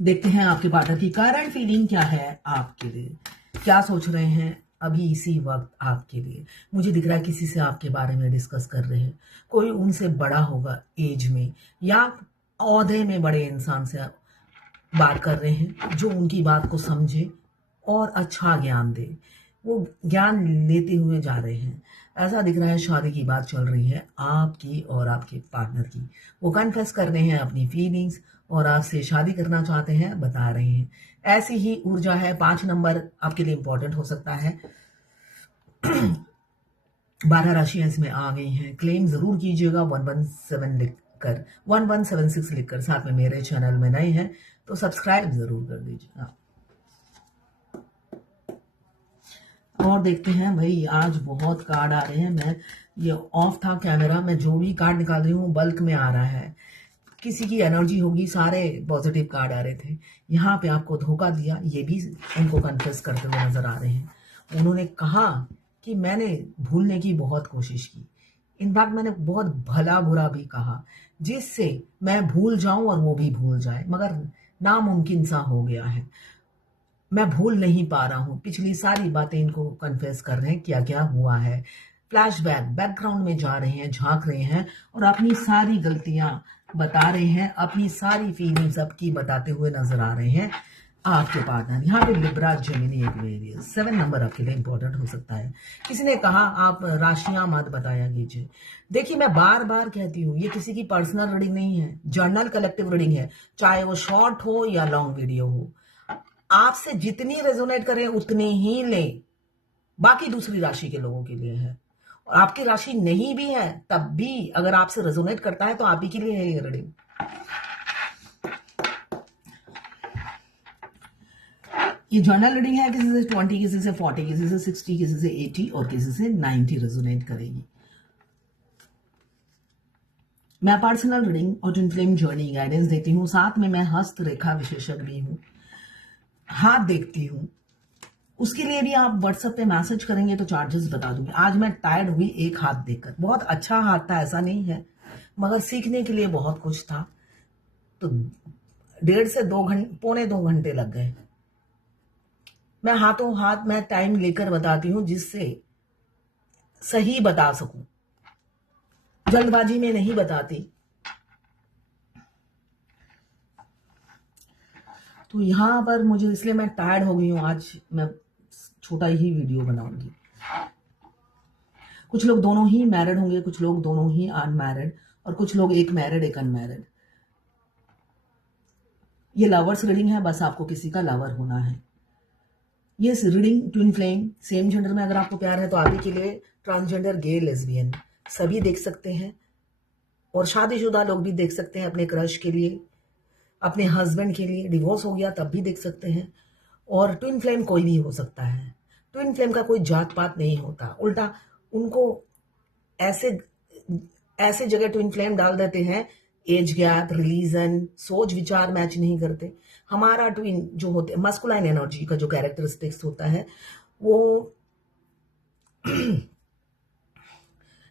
देखते हैं आपके पार्टनर की करंट फीलिंग क्या है आपके लिए, क्या सोच रहे हैं अभी इसी वक्त आपके लिए। मुझे दिख रहा है किसी से आपके बारे में डिस्कस कर रहे हैं, कोई उनसे बड़ा होगा एज में या ओहदे में बड़े इंसान से बात कर रहे हैं जो उनकी बात को समझे और अच्छा ज्ञान दे। वो ज्ञान लेते हुए जा रहे हैं। ऐसा दिख रहा है शादी की बात चल रही है आपकी और आपके पार्टनर की। वो कन्फेस कर रहे हैं अपनी फीलिंग्स और आपसे शादी करना चाहते हैं, बता रहे हैं। ऐसी ही ऊर्जा है। 5 नंबर आपके लिए इंपॉर्टेंट हो सकता है। 12 राशियां इसमें आ गई हैं। क्लेम जरूर कीजिएगा 117 लिखकर, 1176 लिखकर। साथ में मेरे चैनल में नए हैं तो सब्सक्राइब जरूर कर दीजिएगा। और देखते हैं भाई, आज बहुत कार्ड आ रहे हैं। मैं ये ऑफ था कैमरा, मैं जो भी कार्ड निकाल रही हूँ बल्क में आ रहा है। किसी की एनर्जी होगी, सारे पॉजिटिव कार्ड आ रहे थे। यहाँ पे आपको धोखा दिया, ये भी उनको कन्फेस करते हुए नजर आ रहे हैं। उन्होंने कहा कि मैंने भूलने की बहुत कोशिश की, इनफैक्ट मैंने बहुत भला बुरा भी कहा जिससे मैं भूल जाऊं और वो भी भूल जाए, मगर नामुमकिन सा हो गया है। मैं भूल नहीं पा रहा हूँ। पिछली सारी बातें इनको कन्फेस कर रहे हैं, क्या क्या हुआ है। फ्लैशबैक, बैकग्राउंड में जा रहे हैं, झांक रहे हैं और अपनी सारी गलतियां बता रहे हैं, अपनी सारी फीलिंग्स सबकी बताते हुए नजर आ रहे हैं आपके पार्टनर। यहाँ पे लिब्रा, जेमिनी, एक्वेरियस। 7 नंबर आपके लिए इंपॉर्टेंट हो सकता है। किसी ने कहा आप राशियां मत बताया कीजिए। देखिए, मैं बार बार कहती हूँ ये किसी की पर्सनल रीडिंग नहीं है, जर्नल कलेक्टिव रीडिंग है। चाहे वो शॉर्ट हो या लॉन्ग वीडियो हो, आपसे जितनी रेजोनेट करें उतनी ही लें। बाकी दूसरी राशि के लोगों के लिए है, और आपकी राशि नहीं भी है तब भी अगर आपसे रेजोनेट करता है तो आप ही के लिए है ये रीडिंग। ये जर्नल रीडिंग है। किसी से 20, किसी से 40, किसी से 60, किसी से 80 और किसी से 90 रेजोनेट करेगी। मैं पर्सनल रीडिंग और ट्विन फ्लेम जर्नी गाइडेंस देती हूँ, साथ में मैं हस्त रेखा विशेषज्ञ भी हूँ, हाथ देखती हूँ। उसके लिए भी आप व्हाट्सएप पे मैसेज करेंगे तो चार्जेस बता दूंगी। आज मैं टायर्ड हुई एक हाथ देखकर। बहुत अच्छा हाथ था, ऐसा नहीं है, मगर सीखने के लिए बहुत कुछ था, तो 1.5 से 2 घंटे, पौने 2 घंटे लग गए। मैं हाथों हाथ मैं टाइम लेकर बताती हूँ जिससे सही बता सकूं, जल्दबाजी में नहीं बताती। तो यहां पर मुझे, इसलिए मैं टायर्ड हो गई हूं। आज मैं छोटा ही वीडियो बनाऊंगी। कुछ लोग दोनों ही मैरिड होंगे, कुछ लोग दोनों ही अनमैरिड, और कुछ लोग एक मैरिड एक अनमैरिड। ये लवर्स रीडिंग है, बस आपको किसी का लवर होना है। ये reading twin flame, same gender में अगर आपको प्यार है तो आप ही के लिए, ट्रांसजेंडर, गे, लेस्बियन सभी देख सकते हैं, और शादीशुदा लोग भी देख सकते हैं अपने क्रश के लिए, अपने हस्बैंड के लिए। डिवोर्स हो गया तब भी देख सकते हैं। और ट्विन फ्लेम कोई भी हो सकता है। ट्विन फ्लेम का कोई जात पात नहीं होता, उल्टा उनको ऐसे ऐसे जगह ट्विन फ्लेम डाल देते हैं, एज गैप, रिलीजन, सोच विचार मैच नहीं करते। हमारा ट्विन जो होते, मस्कुलाइन एनर्जी का जो कैरेक्टरिस्टिक्स होता है वो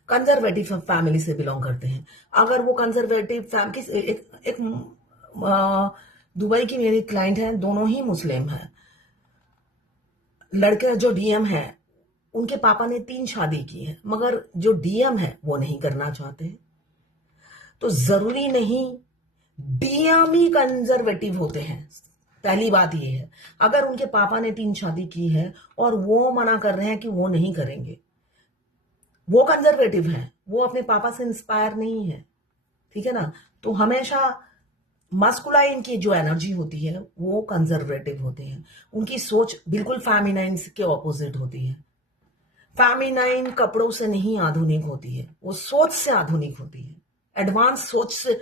कंजर्वेटिव फैमिली से बिलोंग करते हैं। अगर वो कंजर्वेटिव फैमिली, एक दुबई की मेरी क्लाइंट है, दोनों ही मुस्लिम है। लड़के जो डीएम है उनके पापा ने 3 शादी की है, मगर जो डीएम है वो नहीं करना चाहते। तो जरूरी नहीं डीएम ही कंजर्वेटिव होते हैं। पहली बात ये है, अगर उनके पापा ने 3 शादी की है और वो मना कर रहे हैं कि वो नहीं करेंगे, वो कंजर्वेटिव है, वो अपने पापा से इंस्पायर नहीं है, ठीक है ना। तो हमेशा मस्कुलाइन की जो एनर्जी होती है वो कंजर्वेटिव होते हैं। उनकी सोच बिल्कुल फेमिनाइन के ऑपोजिट होती है। फेमिनाइन कपड़ों से नहीं आधुनिक होती है, वो सोच से आधुनिक होती है। एडवांस सोच से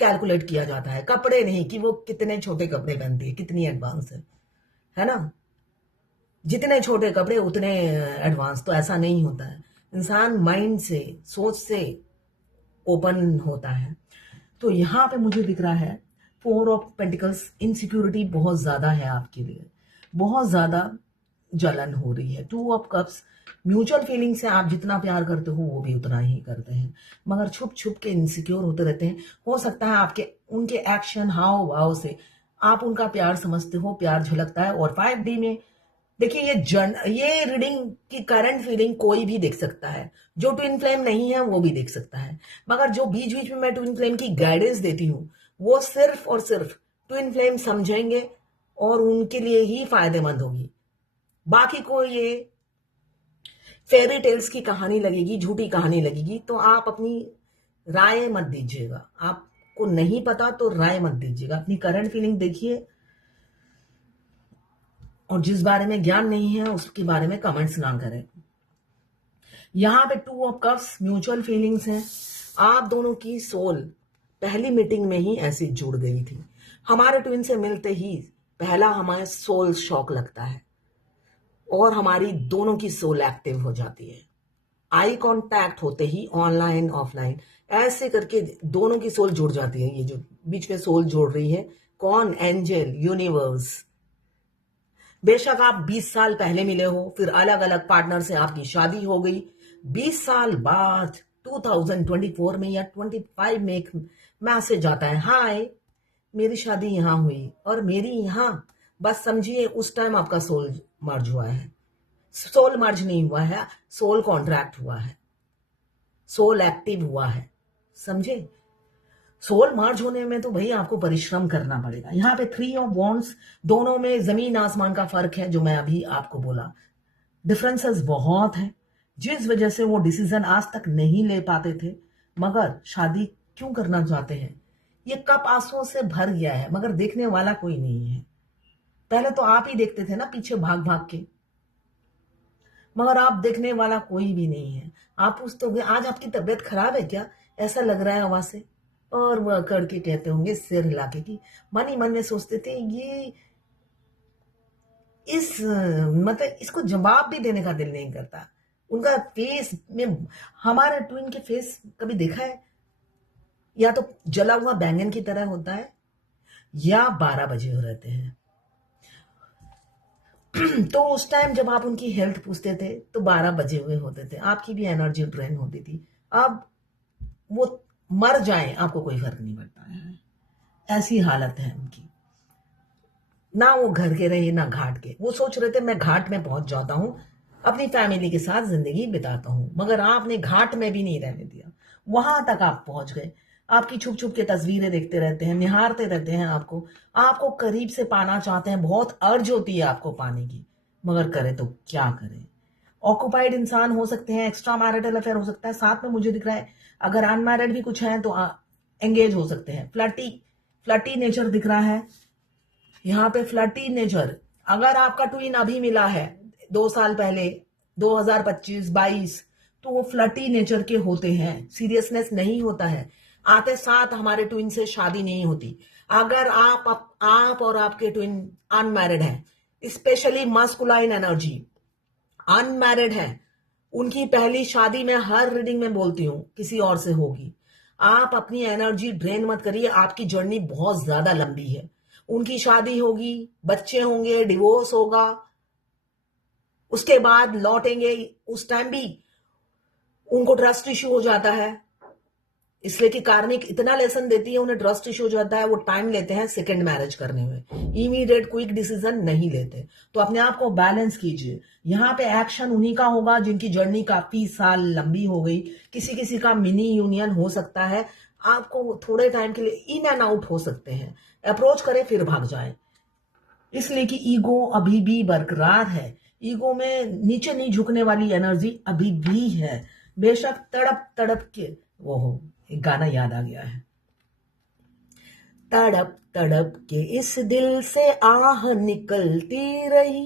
कैलकुलेट किया जाता है, कपड़े नहीं कि वो कितने छोटे कपड़े पहनती है, कितनी एडवांस है ना। जितने छोटे कपड़े उतने एडवांस, तो ऐसा नहीं होता है। इंसान माइंड से, सोच से ओपन होता है। तो यहां पे मुझे दिख रहा है 4 ऑफ पेंटिकल्स। इनसिक्योरिटी बहुत ज्यादा है आपके लिए, बहुत ज्यादा जलन हो रही है। 2 ऑफ कप्स, म्यूचुअल फीलिंग से आप जितना प्यार करते हो वो भी उतना ही करते हैं, मगर छुप छुप के इनसिक्योर होते रहते हैं। हो सकता है आपके उनके एक्शन, हाव भाव से आप उनका प्यार समझते हो, प्यार झलकता है। और 5D में देखिए, ये रीडिंग की करंट फीलिंग कोई भी देख सकता है, जो ट्विन फ्लेम नहीं है वो भी देख सकता है। मगर जो बीच बीच में मैं ट्विन फ्लेम की गाइडेंस देती हूँ, वो सिर्फ और सिर्फ ट्विन फ्लेम समझेंगे और उनके लिए ही फायदेमंद होगी। बाकी को ये फेरी टेल्स की कहानी लगेगी, झूठी कहानी लगेगी, तो आप अपनी राय मत दीजिएगा। आपको नहीं पता तो राय मत दीजिएगा, अपनी करंट फीलिंग देखिए, और जिस बारे में ज्ञान नहीं है उसके बारे में कमेंट्स ना करें। यहाँ पे 2 ऑफ कप्स म्यूचुअल फीलिंग्स हैं। आप दोनों की सोल पहली मीटिंग में ही ऐसी जुड़ गई थी। हमारे ट्विन से मिलते ही पहला हमारा सोल शॉक लगता है और हमारी दोनों की सोल एक्टिव हो जाती है। आई कांटेक्ट होते ही ऑनलाइन ऑफलाइन ऐसे करके दोनों की सोल जुड़ जाती है। ये जो बीच में सोल जोड़ रही है, कौन? Angel, universe. बेशक आप 20 साल पहले मिले हो, फिर अलग अलग पार्टनर से आपकी शादी हो गई। 20 साल बाद 2024 में या 25 में एक मैसेज आता है, हाय मेरी शादी यहाँ हुई और मेरी यहाँ। बस समझिए उस टाइम आपका सोल मर्ज हुआ है। सोल मर्ज नहीं हुआ है, सोल कॉन्ट्रैक्ट हुआ है, सोल एक्टिव हुआ है, समझे? सोल मर्ज होने में तो भाई आपको परिश्रम करना पड़ेगा। यहाँ पे 3 ऑफ वॉन्ड्स, दोनों में जमीन आसमान का फर्क है, जो मैं अभी आपको बोला। डिफरेंसेस बहुत हैं, जिस वजह से वो डिसीजन आज तक नहीं ले पाते थे, मगर शादी क्यों करना चाहते हैं। ये कप आंसुओं से भर गया है, मगर देखने वाला कोई नहीं है। पहले तो आप ही देखते थे ना पीछे भाग भाग के, मगर आप देखने वाला कोई भी नहीं है। आप पूछते होंगे आज आपकी तबीयत खराब है क्या, ऐसा लग रहा है आवाज से, और वह करके कहते होंगे सिर हिला के कि मन ही मन में सोचते थे ये मतलब इसको जवाब भी देने का दिल नहीं करता। उनका फेस में, हमारे ट्विन के फेस कभी देखा है? या तो जला हुआ बैंगन की तरह होता है या 12 बजे हो रहते हैं। तो उस टाइम जब आप उनकी हेल्थ पूछते थे तो 12 बजे हुए होते थे, आपकी भी एनर्जी ड्रेन होती थी। अब वो मर जाए आपको कोई फर्क नहीं पड़ता है, ऐसी हालत है उनकी। ना वो घर के रहे ना घाट के। वो सोच रहे थे मैं घाट में पहुंच जाता हूं, अपनी फैमिली के साथ जिंदगी बिताता हूं, मगर आपने घाट में भी नहीं रहने दिया, वहां तक आप पहुंच गए। आपकी छुप छुप के तस्वीरें देखते रहते हैं, निहारते रहते हैं आपको करीब से पाना चाहते हैं, बहुत अर्ज होती है आपको पाने की, मगर करे तो क्या करे। ऑक्युपाइड इंसान हो सकते हैं, एक्स्ट्रा मैरिटल अफेयर हो सकता है, साथ में मुझे दिख रहा है अगर अनमैरिड भी कुछ है तो एंगेज हो सकते हैं। फ्लर्टी नेचर दिख रहा है यहाँ पे, फ्लर्टी नेचर। अगर आपका ट्विन अभी मिला है 2 साल पहले 2025-22, तो वो फ्लर्टी नेचर के होते हैं, सीरियसनेस नहीं होता है। आते साथ हमारे ट्विन से शादी नहीं होती। अगर आप और आपके ट्विन अनमैरिड हैं, स्पेशली मस्कुलाइन एनर्जी अनमैरिड है, उनकी पहली शादी में हर रीडिंग में बोलती हूं किसी और से होगी। आप अपनी एनर्जी ड्रेन मत करिए, आपकी जर्नी बहुत ज्यादा लंबी है। उनकी शादी होगी, बच्चे होंगे, डिवोर्स होगा, उसके बाद लौटेंगे, उस टाइम भी उनको ट्रस्ट इश्यू हो जाता है, इसलिए कि कार्मिक इतना लेसन देती है, उन्हें ट्रस्ट इश्यू हो जाता है। वो टाइम लेते हैं सेकंड मैरिज करने में, इमीडिएट क्विक डिसीजन नहीं लेते। तो अपने आप को बैलेंस कीजिए। यहाँ पे एक्शन उन्हीं का होगा जिनकी जर्नी काफी साल लंबी हो गई। किसी किसी का मिनी यूनियन हो सकता है, आपको थोड़े टाइम के लिए इन एंड आउट हो सकते हैं, अप्रोच करें फिर भाग जाए, इसलिए कि ईगो अभी भी बरकरार है। ईगो में नीचे नहीं झुकने वाली एनर्जी अभी भी है। बेशक तड़प तड़प के, वो हो एक गाना याद आ गया है, तड़प तड़प के इस दिल से आह निकलती रही,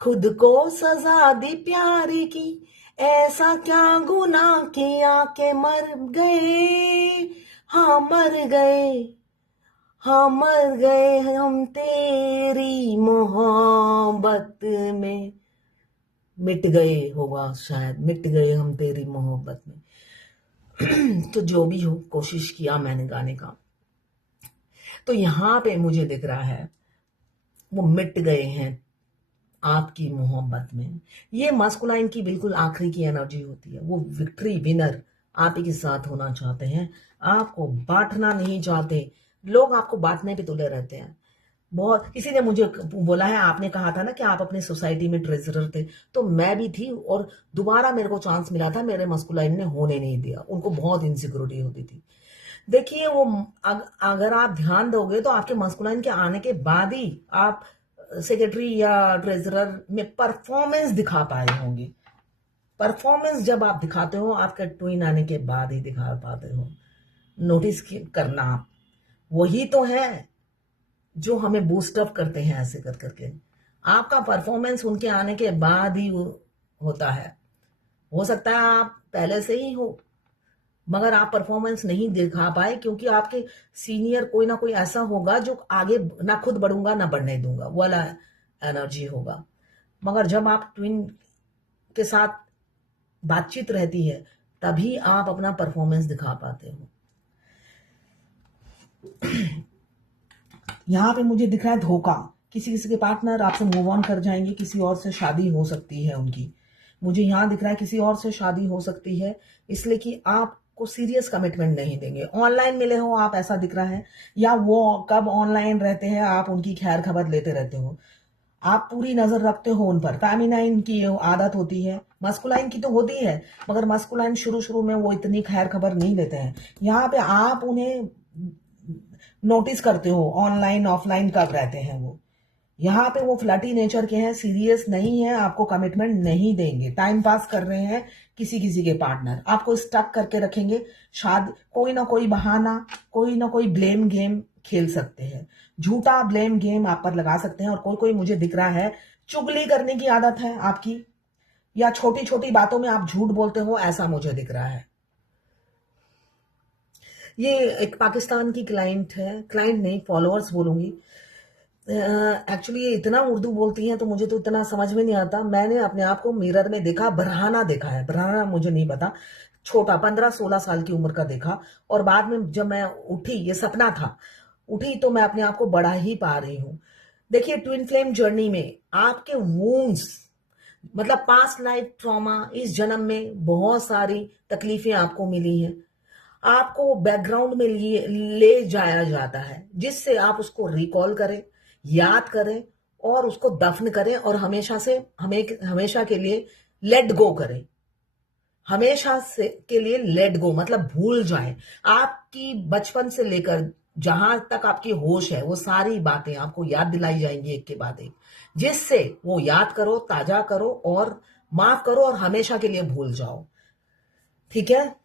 खुद को सजा दी प्यार की, ऐसा क्या गुनाह किया के मर गए, हाँ मर गए, हाँ मर गए हम तेरी मोहब्बत में। मिट गए होगा शायद, मिट गए हम तेरी मोहब्बत में। तो जो भी हो, कोशिश किया मैंने गाने का। तो यहां पे मुझे दिख रहा है वो मिट गए हैं आपकी मोहब्बत में। ये मस्कुलाइन की बिल्कुल आखिरी की एनर्जी होती है। वो विक्ट्री विनर आप ही के साथ होना चाहते हैं, आपको बांटना नहीं चाहते। लोग आपको बांटने पे तुले रहते हैं, बहुत किसी ने मुझे बोला है, आपने कहा था ना कि आप अपने सोसाइटी में ट्रेजरर थे, तो मैं भी थी, और दोबारा मेरे को चांस मिला था, मेरे मस्कुलाइन ने होने नहीं दिया, उनको बहुत इनसिक्योरिटी होती थी। देखिए वो अगर आप ध्यान दोगे तो आपके मस्कुलाइन के आने के बाद ही आप सेक्रेटरी या ट्रेजरर में परफॉर्मेंस दिखा पाए होंगे। परफॉर्मेंस जब आप दिखाते हो आपके ट्विन आने के बाद ही दिखा पाते हो। नोटिस करना आप, वही तो है जो हमें बूस्ट अप करते हैं ऐसे कर करके। आपका परफॉर्मेंस उनके आने के बाद ही होता है। हो सकता है आप पहले से ही हो, मगर आप परफॉर्मेंस नहीं दिखा पाए क्योंकि आपके सीनियर कोई ना कोई ऐसा होगा जो आगे ना खुद बढ़ूंगा ना बढ़ने दूंगा, वो वाला एनर्जी होगा। मगर जब आप ट्विन के साथ बातचीत रहती है तभी आप अपना परफॉर्मेंस दिखा पाते हो। यहाँ पे मुझे दिख रहा है धोखा, किसी किसी के पार्टनर आपसे मूव ऑन कर जाएंगे, किसी और से शादी हो सकती है उनकी। मुझे यहाँ दिख रहा है किसी और से शादी हो सकती है, इसलिए कि आपको सीरियस कमिटमेंट नहीं देंगे। ऑनलाइन मिले हो आप, ऐसा दिख रहा है, या वो कब ऑनलाइन रहते हैं आप उनकी खैर खबर लेते रहते हो, आप पूरी नजर रखते हो उन पर। फेमिनाइन की आदत होती है, मस्कुलाइन की तो होती है, मगर मस्कुलाइन शुरू शुरू में वो इतनी खैर खबर नहीं लेते हैं। यहाँ पे आप उन्हें नोटिस करते हो ऑनलाइन ऑफलाइन कब रहते हैं वो। यहाँ पे वो फ्लर्टी नेचर के हैं, सीरियस नहीं है, आपको कमिटमेंट नहीं देंगे, टाइम पास कर रहे हैं किसी किसी के पार्टनर, आपको स्टक करके रखेंगे। शादी कोई ना कोई बहाना, कोई ना कोई ब्लेम गेम खेल सकते हैं, झूठा ब्लेम गेम आप पर लगा सकते हैं। और कोई कोई मुझे दिख रहा है चुगली करने की आदत है आपकी, या छोटी छोटी बातों में आप झूठ बोलते हो, ऐसा मुझे दिख रहा है। ये एक पाकिस्तान की क्लाइंट है, क्लाइंट नहीं फॉलोअर्स बोलूंगी। एक्चुअली ये इतना उर्दू बोलती हैं तो मुझे तो इतना समझ में नहीं आता। मैंने अपने आप को मिरर में देखा, बरहाना देखा है, बरहाना मुझे नहीं पता, छोटा 15-16 साल की उम्र का देखा। और बाद में जब मैं उठी, ये सपना था, उठी तो मैं अपने आप को बढ़ा ही पा रही हूँ। देखिए ट्विन फ्लेम जर्नी में आपके वूंड्स, मतलब पास्ट लाइफ ट्रॉमा, इस जन्म में बहुत सारी तकलीफें आपको मिली हैं, आपको बैकग्राउंड में ले जाया जाता है जिससे आप उसको रिकॉल करें, याद करें और उसको दफन करें, और हमेशा के लिए लेट गो करें। हमेशा से के लिए लेट गो मतलब भूल जाएं। आपकी बचपन से लेकर जहां तक आपकी होश है वो सारी बातें आपको याद दिलाई जाएंगी एक के बाद एक, जिससे वो याद करो, ताजा करो और माफ करो और हमेशा के लिए भूल जाओ। ठीक है।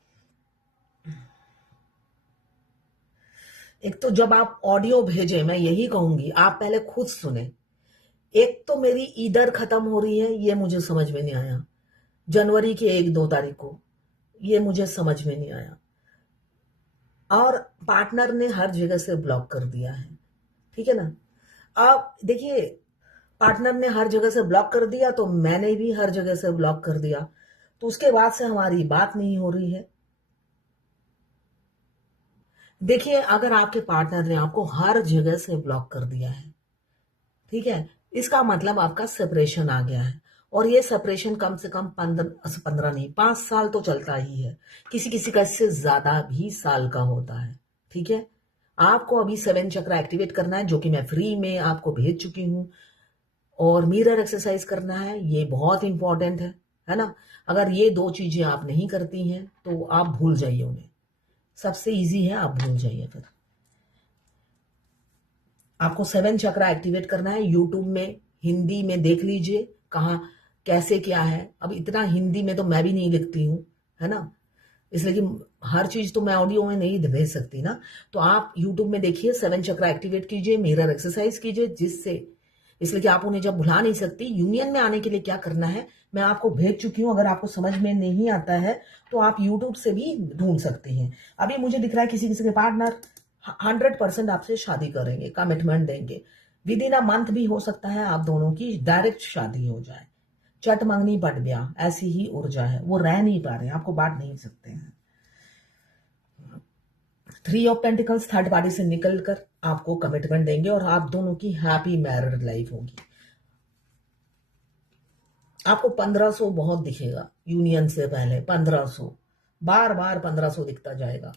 एक तो जब आप ऑडियो भेजें, मैं यही कहूंगी आप पहले खुद सुने। एक तो मेरी ईदर खत्म हो रही है, ये मुझे समझ में नहीं आया, जनवरी की 1-2 तारीख को, ये मुझे समझ में नहीं आया। और पार्टनर ने हर जगह से ब्लॉक कर दिया है, ठीक है ना। अब देखिए पार्टनर ने हर जगह से ब्लॉक कर दिया तो मैंने भी हर जगह से ब्लॉक कर दिया, तो उसके बाद से हमारी बात नहीं हो रही है। देखिए अगर आपके पार्टनर ने आपको हर जगह से ब्लॉक कर दिया है, ठीक है, इसका मतलब आपका सेपरेशन आ गया है। और ये सेपरेशन कम से कम 15 नहीं 5 साल तो चलता ही है, किसी किसी का इससे ज्यादा भी साल का होता है। ठीक है, आपको अभी 7 चक्र एक्टिवेट करना है जो कि मैं फ्री में आपको भेज चुकी हूँ, और मिरर एक्सरसाइज करना है, ये बहुत इंपॉर्टेंट है ना। अगर ये 2 चीजें आप नहीं करती हैं तो आप भूल जाइए उन्हें, सबसे इजी है, आप भूल जाइए। फिर आपको 7 चक्रा एक्टिवेट करना है, यूट्यूब में हिंदी में देख लीजिए कहाँ कैसे क्या है। अब इतना हिंदी में तो मैं भी नहीं लिखती हूँ, है ना, इसलिए कि हर चीज तो मैं ऑडियो में नहीं भेज सकती ना। तो आप यूट्यूब में देखिए, 7 चक्रा एक्टिवेट कीजिए, मिरर एक्सरसाइज कीजिए, जिससे, इसलिए कि आप उन्हें जब भुला नहीं सकती। यूनियन में आने के लिए क्या करना है मैं आपको भेज चुकी हूँ, अगर आपको समझ में नहीं आता है तो आप यूट्यूब से भी ढूंढ सकते हैं। अभी मुझे दिख रहा है किसी किसी के पार्टनर 100% आपसे शादी करेंगे, कमिटमेंट देंगे, विद इन अ मंथ भी हो सकता है आप दोनों की डायरेक्ट शादी हो जाए। चट मंगनी पट ब्याह, ऐसी ही ऊर्जा है, वो रह नहीं पा रहे, आपको बांट नहीं सकते हैं। 3 ऑफ पेंटिकल्स थर्ड पार्टी से निकलकर आपको कमिटमेंट देंगे और आप दोनों की हैप्पी मैरिड लाइफ होगी। आपको 1500 बहुत दिखेगा, यूनियन से पहले 1500, बार बार 1500 दिखता जाएगा।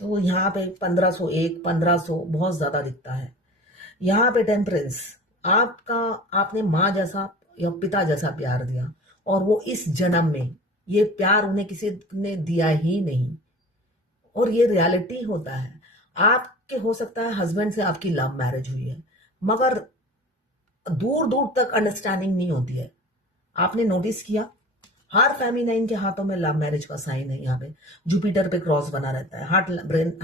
तो यहाँ पे 1501, 1500 बहुत ज्यादा दिखता है। यहाँ पे टेम्परेंस, आपका आपने माँ जैसा या पिता जैसा प्यार दिया और वो इस जन्म में ये प्यार उन्हें किसी ने दिया ही नहीं, और ये रियलिटी होता है। आपके हो सकता है हस्बैंड से आपकी लव मैरिज हुई है, मगर दूर दूर तक अंडरस्टैंडिंग नहीं होती है। आपने नोटिस किया हर फेमिनाइन के हाथों में लव मैरिज का साइन है। यहाँ पे जुपिटर पे क्रॉस बना रहता है, हार्ट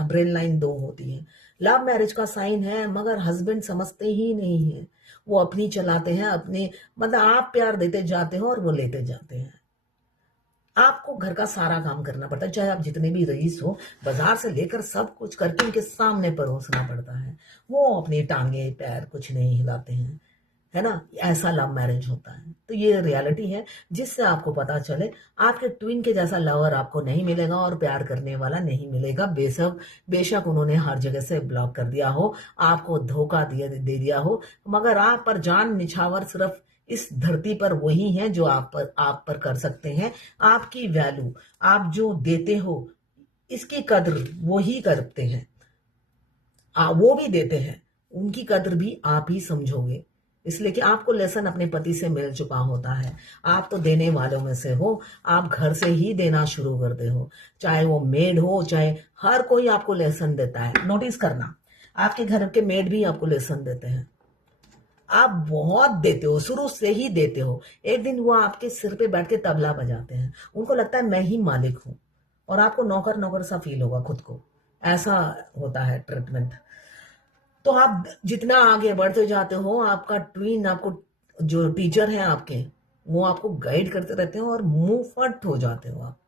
ब्रेन लाइन 2 होती है, लव मैरिज का साइन है, मगर हस्बैंड समझते ही नहीं है। वो अपनी चलाते हैं, अपने मतलब आप प्यार देते जाते हो और वो लेते जाते हैं। आपको घर का सारा काम करना पड़ता है, चाहे आप जितने भी रईस हो, बाजार से लेकर सब कुछ करके उनके सामने परोसना पड़ता है। वो अपनी टांगे पैर कुछ नहीं हिलाते हैं, है ना। ऐसा लव मैरिज होता है। तो ये रियलिटी है जिससे आपको पता चले आपके ट्विन के जैसा लवर आपको नहीं मिलेगा और प्यार करने वाला नहीं मिलेगा। बेशक उन्होंने हर जगह से ब्लॉक कर दिया हो, आपको धोखा दे दिया हो, मगर आप पर जान निछावर सिर्फ इस धरती पर वही है जो आप पर कर सकते हैं। आपकी वैल्यू, आप जो देते हो इसकी कद्र वही करते हैं। वो भी देते हैं, उनकी कद्र भी आप ही समझोगे, इसलिए कि आपको लेसन अपने पति से मिल चुका होता है। आप तो देने वालों में से हो, आप घर से ही देना शुरू करते हो, चाहे वो मेड हो, चाहे हर कोई आपको लेसन देता है। नोटिस करना, आपके घर के मेड भी आपको लेसन देते हैं। आप बहुत देते हो, शुरू से ही देते हो। एक दिन वो आपके सिर पे बैठ के तबला बजाते हैं, उनको लगता है मैं ही मालिक हूं, और आपको नौकर नौकर सा फील होगा खुद को। ऐसा होता है ट्रीटमेंट। तो आप जितना आगे बढ़ते जाते हो, आपका ट्वीन, आपको जो टीचर है आपके, वो आपको गाइड करते रहते हो और मुंह फट हो जाते हो। आप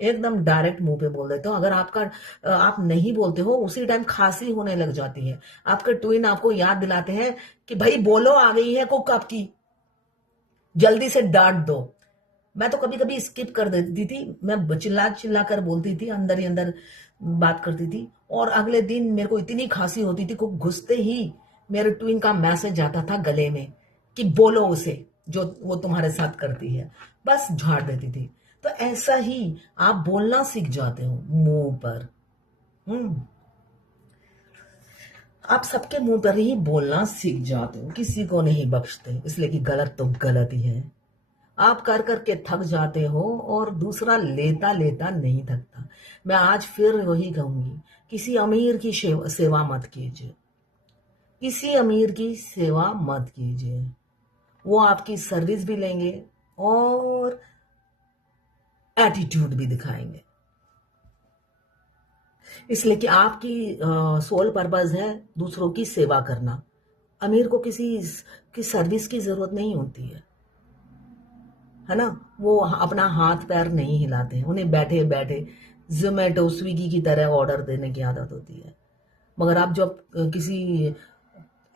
एकदम डायरेक्ट मुंह पे बोल देते हो। अगर आप नहीं बोलते हो, उसी टाइम खांसी होने लग जाती है। आपके ट्विन आपको याद दिलाते हैं कि भाई बोलो, आ गई है कुक आपकी, जल्दी से डांट दो। मैं तो कभी कभी स्किप कर देती थी, मैं चिल्ला चिल्ला कर बोलती थी, अंदर ही अंदर बात करती थी, और अगले दिन मेरे को इतनी खांसी होती थी, कुक घुसते ही मेरे ट्विन का मैसेज जाता था गले में कि बोलो उसे जो वो तुम्हारे साथ करती है, बस झाड़ देती थी। तो ऐसा ही आप बोलना सीख जाते हो मुंह पर। आप सबके मुंह पर ही बोलना सीख जाते हो, किसी को नहीं बख्शते, इसलिए कि गलत तो गलत ही है। आप कर करके थक जाते हो और दूसरा लेता लेता नहीं थकता। मैं आज फिर वही कहूंगी, किसी अमीर की सेवा मत कीजिए, किसी अमीर की सेवा मत कीजिए। वो आपकी सर्विस भी लेंगे और एटीट्यूड भी दिखाएंगे, इसलिए कि आपकी सोल पर्पस है दूसरों की सेवा करना। अमीर को किसी की सर्विस की जरूरत नहीं होती है ना। वो अपना हाथ पैर नहीं हिलाते हैं, उन्हें बैठे बैठे जोमेटो स्विगी की तरह ऑर्डर देने की आदत होती है। मगर आप जब किसी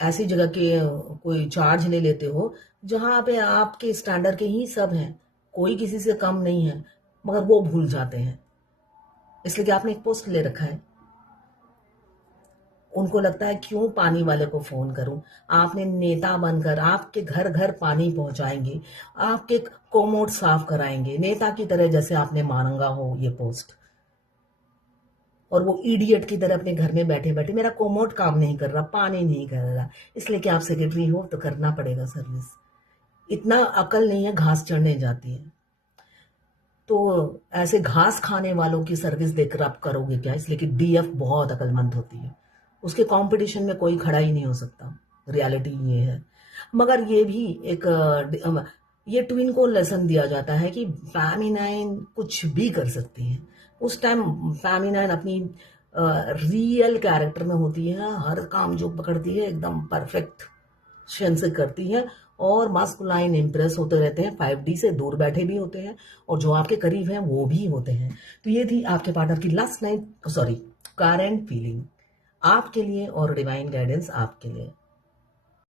ऐसी जगह के कोई चार्ज ले लेते हो जहां पे आपके स्टैंडर्ड के ही सब हैं, कोई किसी से कम नहीं है, मगर वो भूल जाते हैं, इसलिए कि आपने एक पोस्ट ले रखा है। उनको लगता है क्यों पानी वाले को फोन करूं। आपने नेता बनकर आपके घर घर पानी पहुंचाएंगे, आपके कोमोड साफ कराएंगे, नेता की तरह जैसे आपने मांगा हो ये पोस्ट, और वो इडियट की तरह अपने घर में बैठे बैठे मेरा कोमोड काम नहीं कर रहा, पानी नहीं कर रहा, इसलिए कि आप सेक्रेटरी हो तो करना पड़ेगा सर्विस। इतना अकल नहीं है, घास चढ़ने जाती है। तो ऐसे घास खाने वालों की सर्विस देकर आप करोगे क्या, इसलिए कि डीएफ बहुत अकलमंद होती है, उसके कंपटीशन में कोई खड़ा ही नहीं हो सकता। रियलिटी ये है। मगर ये भी एक ये ट्विन को लेसन दिया जाता है कि फेमिनाइन कुछ भी कर सकती है। उस टाइम फेमिनाइन अपनी रियल कैरेक्टर में होती है, हर काम जो पकड़ती है एकदम परफेक्ट से करती है, और मास्कुलाइन इंप्रेस होते रहते हैं, 5D से दूर बैठे भी होते हैं, और जो आपके करीब हैं वो भी होते हैं। तो ये थी आपके पार्टनर की लास्ट नाइट करंट फीलिंग आपके लिए और डिवाइन गाइडेंस आपके लिए।